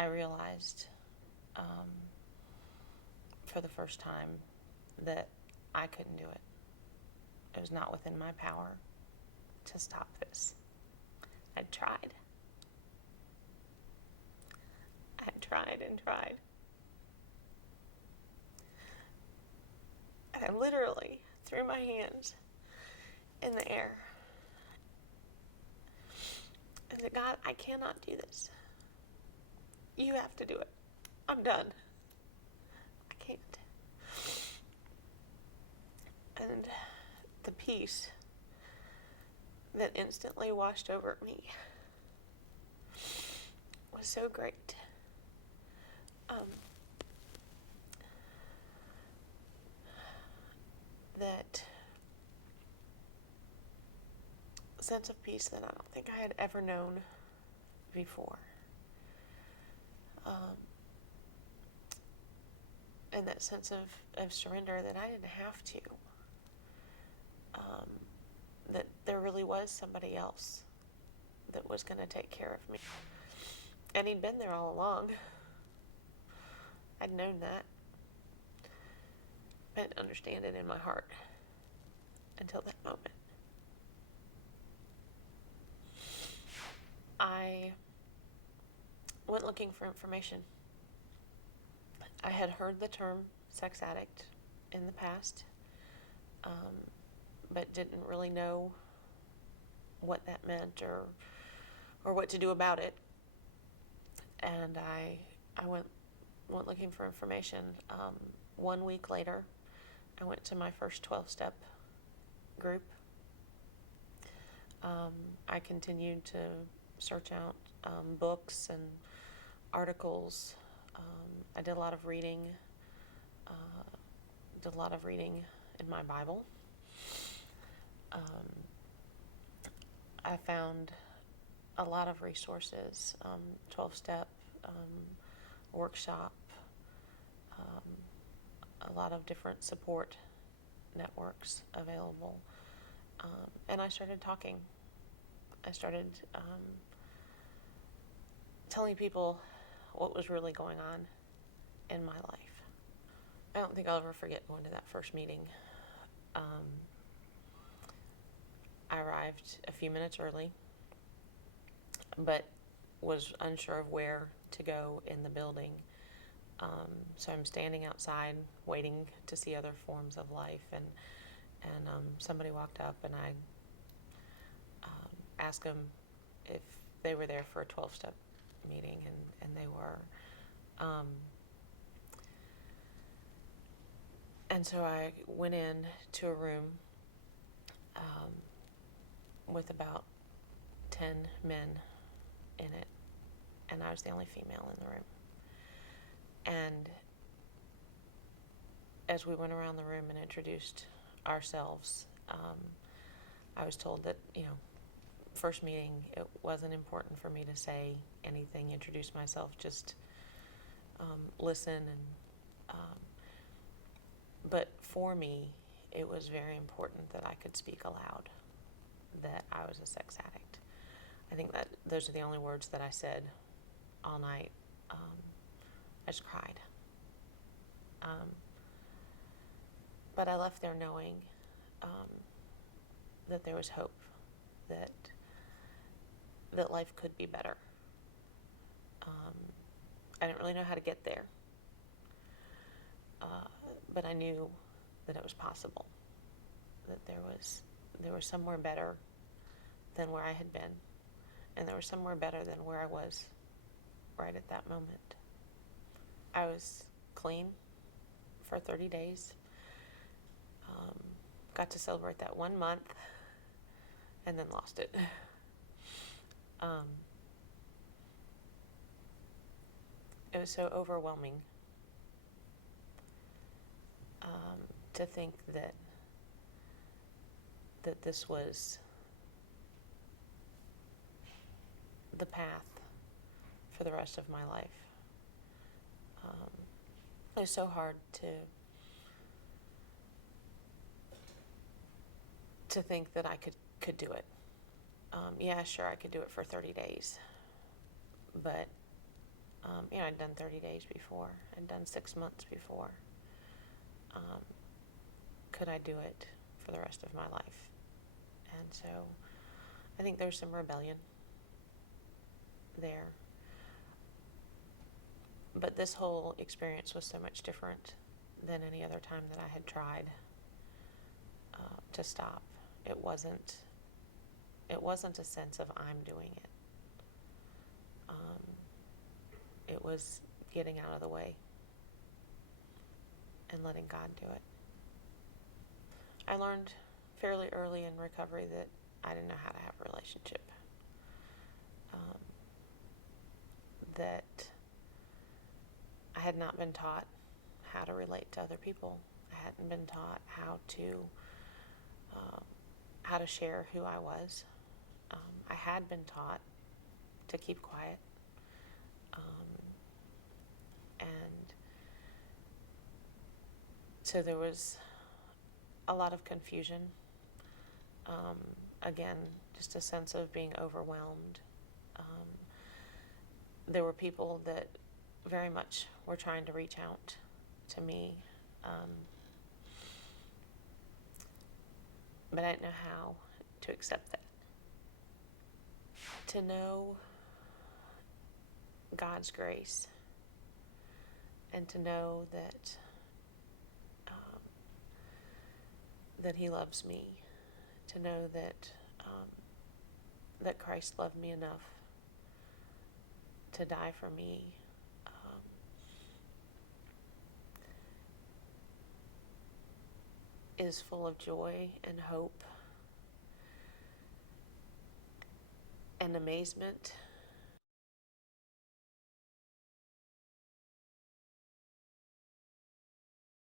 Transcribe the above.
I realized for the first time that I couldn't do it. It was not within my power to stop this. I'd tried. I'd tried and tried. And I literally threw my hands in the air and said, God, I cannot do this. You have to do it. I'm done. I can't. And the peace that instantly washed over me was so great. That sense of peace that I don't think I had ever known before. And that sense of surrender that I didn't have to. That there really was somebody else that was going to take care of me. And he'd been there all along. I'd known that. I didn't understand it in my heart until that moment. I went looking for information. I had heard the term sex addict in the past, but didn't really know what that meant or what to do about it. And I went looking for information. 1 week later, I went to my first 12-step group. I continued to search out books and articles. I did a lot of reading. Did a lot of reading in my Bible. I found a lot of resources, 12-step workshop, a lot of different support networks available. And I started talking. I started telling people what was really going on in my life. I don't think I'll ever forget going to that first meeting. I arrived a few minutes early, but was unsure of where to go in the building. So I'm standing outside waiting to see other forms of life, and somebody walked up, and I asked them if they were there for a 12-step meeting, and they were. And so I went in to a room with about 10 men in it, and I was the only female in the room. And as we went around the room and introduced ourselves, I was told that, first meeting, it wasn't important for me to say anything, introduce myself, just listen. And but for me, it was very important that I could speak aloud that I was a sex addict. I think that those are the only words that I said all night. I just cried. But I left there knowing that there was hope, that life could be better. I didn't really know how to get there, but I knew that it was possible, that there was somewhere better than where I had been, and there was somewhere better than where I was right at that moment. I was clean for 30 days. Got to celebrate that 1 month, and then lost it. It was so overwhelming to think that this was the path for the rest of my life. It was so hard to think that I could do it. Yeah, sure, I could do it for 30 days. But I'd done 30 days before. I'd done 6 months before. Could I do it for the rest of my life? And so I think there's some rebellion there. But this whole experience was so much different than any other time that I had tried to stop. It wasn't a sense of I'm doing it. It was getting out of the way and letting God do it. I learned fairly early in recovery that I didn't know how to have a relationship. That I had not been taught how to relate to other people. I hadn't been taught how to share who I was. I had been taught to keep quiet. And so there was a lot of confusion. Again, just a sense of being overwhelmed. There were people that very much were trying to reach out to me, but I didn't know how to accept that. To know God's grace and to know that that He loves me, to know that that Christ loved me enough to die for me, is full of joy and hope and amazement